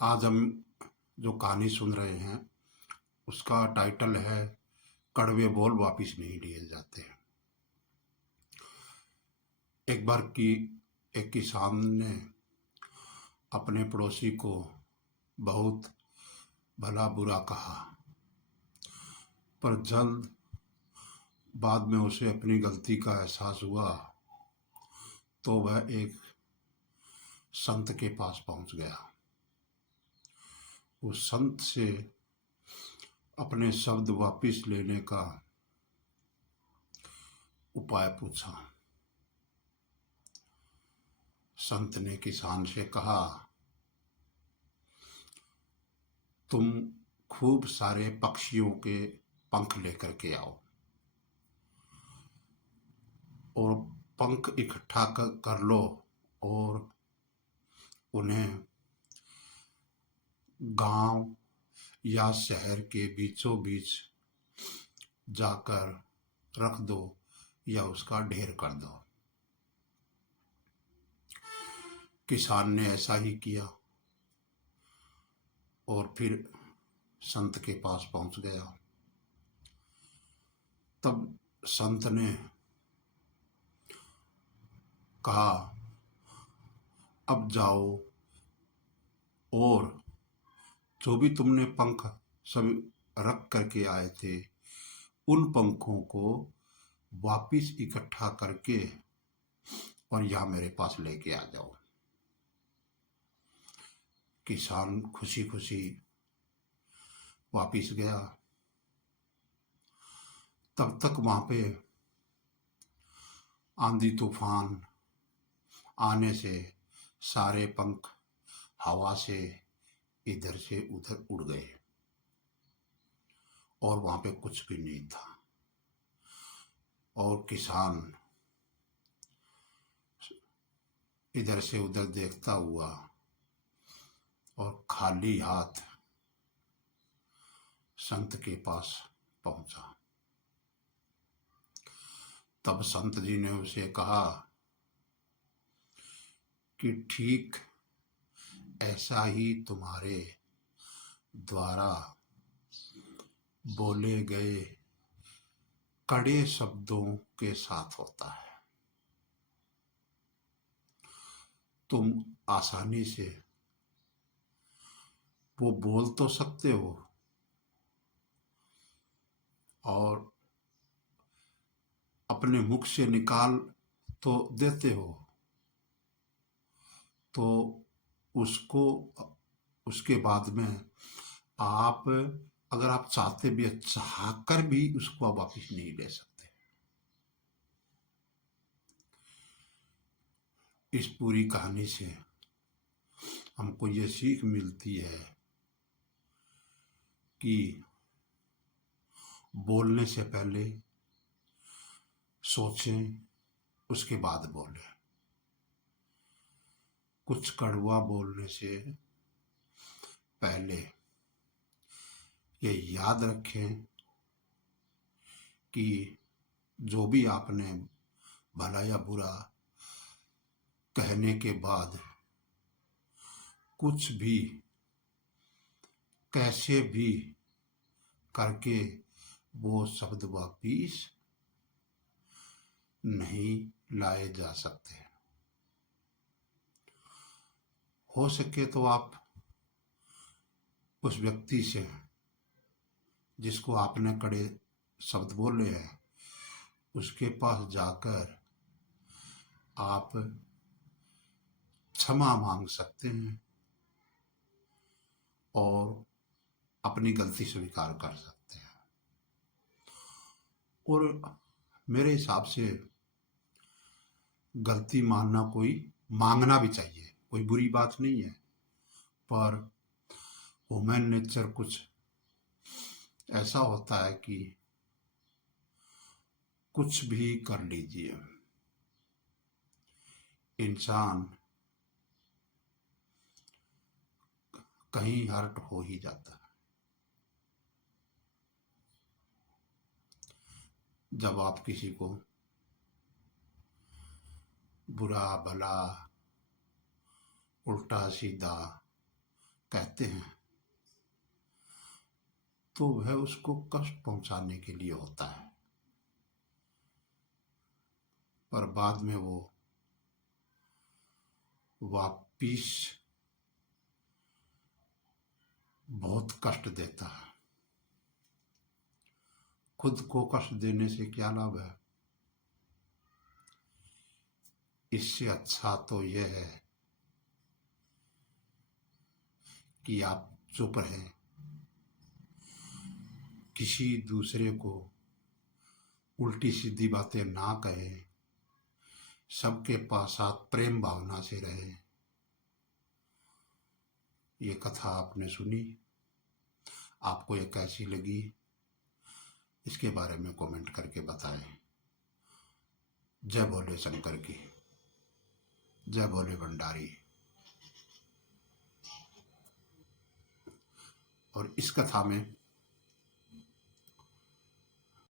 आज हम जो कहानी सुन रहे हैं उसका टाइटल है कड़वे बोल वापिस नहीं लिए जाते। एक बार की एक किसान ने अपने पड़ोसी को बहुत भला बुरा कहा, पर जल्द बाद में उसे अपनी गलती का एहसास हुआ तो वह एक संत के पास पहुंच गया। उस संत से अपने शब्द वापिस लेने का उपाय पूछा। संत ने किसान से कहा, तुम खूब सारे पक्षियों के पंख लेकर के आओ और पंख इकट्ठा कर लो और उन्हें गांव या शहर के बीचों बीच जाकर रख दो या उसका ढेर कर दो। किसान ने ऐसा ही किया और फिर संत के पास पहुंच गया। तब संत ने कहा, अब जाओ और जो भी तुमने पंख सब रख करके आए थे उन पंखों को वापिस इकट्ठा करके और यहाँ मेरे पास लेके आ जाओ। किसान खुशी खुशी वापिस गया। तब तक वहां पे आंधी तूफान आने से सारे पंख हवा से इधर से उधर उड़ गए और वहां पे कुछ भी नहीं था। और किसान इधर से उधर देखता हुआ और खाली हाथ संत के पास पहुंचा। तब संत जी ने उसे कहा कि ठीक ऐसा ही तुम्हारे द्वारा बोले गए कड़े शब्दों के साथ होता है। तुम आसानी से वो बोल तो सकते हो और अपने मुख से निकाल तो देते हो, तो उसको उसके बाद में आप अगर आप चाहते भी चाह कर भी उसको आप वापिस नहीं ले सकते। इस पूरी कहानी से हमको ये सीख मिलती है कि बोलने से पहले सोचें, उसके बाद बोलें। कुछ कड़वा बोलने से पहले ये याद रखें कि जो भी आपने भला या बुरा कहने के बाद कुछ भी कैसे भी करके वो शब्द वापिस नहीं लाए जा सकते। हो सके तो आप उस व्यक्ति से जिसको आपने कड़े शब्द बोले हैं उसके पास जाकर आप क्षमा मांग सकते हैं और अपनी गलती स्वीकार कर सकते हैं। और मेरे हिसाब से गलती मांगना भी चाहिए, कोई बुरी बात नहीं है, पर ह्यूमन नेचर कुछ ऐसा होता है कि कुछ भी कर लीजिए, इंसान कहीं हर्ट हो ही जाता है। जब आप किसी को बुरा भला उल्टा सीधा कहते हैं तो वह उसको कष्ट पहुंचाने के लिए होता है, पर बाद में वो वापिस बहुत कष्ट देता है। खुद को कष्ट देने से क्या लाभ है? इससे अच्छा तो यह है कि आप चुप रहें, किसी दूसरे को उल्टी सीधी बातें ना कहें, सबके पास साथ प्रेम भावना से रहें। ये कथा आपने सुनी, आपको ये कैसी लगी इसके बारे में कमेंट करके बताएं। जय भोले शंकर की, जय भोले भंडारी। और इस कथा में